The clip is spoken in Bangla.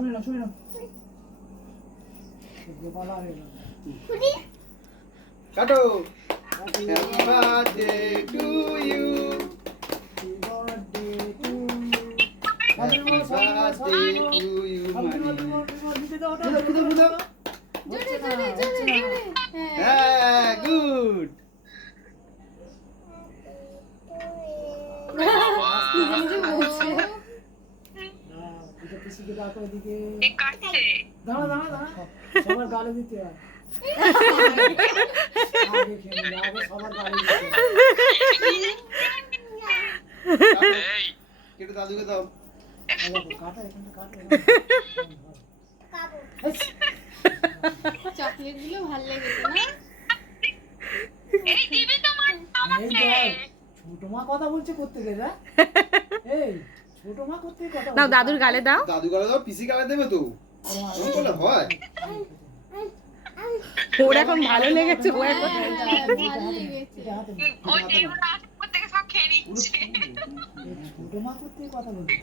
শুনে না গোপাল আর এলো কাটো। Happy birthday to you, birthday to happy birthday to you Mani. জোরে জোরে জোরে জোরে হ্যাঁ, গুড। নিজে নিজে বলছে পিসিকে ডাকো এদিকে এই কাটছে। দাঁড়া সবার গালে দিতে হয় আগে খেয়ে নিলে, আগে সবার গালে দিতে হয় এই কেটে দাদুকে দাও। কাটা এখানটা কাটা চকলেট গুলো ভালো লেগেছে না এই দিবি তো মা এই দেখ ছোট মা কথা বলছে করতে গেলে এই ছোট মা করতে কথা দাও দাদুর গালে দাও। দাদু গালে দাও, পিসি গালে দেবে তো। এরকম করলে হয়? ওর এখন ভালো লেগেছে, ও এখন ভালো লেগেছে এটা হাতে ওই যেগুলো আছে প্রত্যেকে সব খেয়ে নিচ্ছে। ছোট মা করতে কথা বলছে